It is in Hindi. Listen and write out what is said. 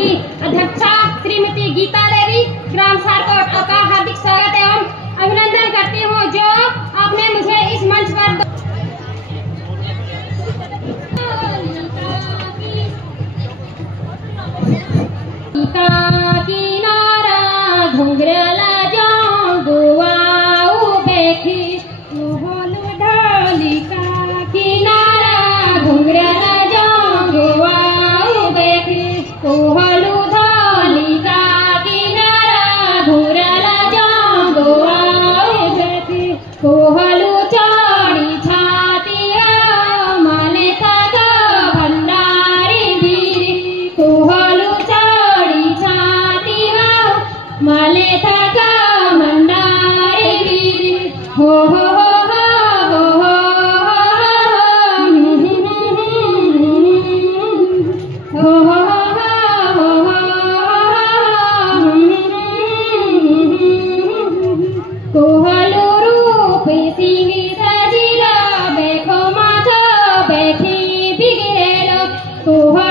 की अध्यक्षा श्रीमती गीता देवी ग्राम सारकोट का हार्दिक स्वागत एवं अभिनंदन करती हूँ जो आपने मुझे इस मंच पर Oh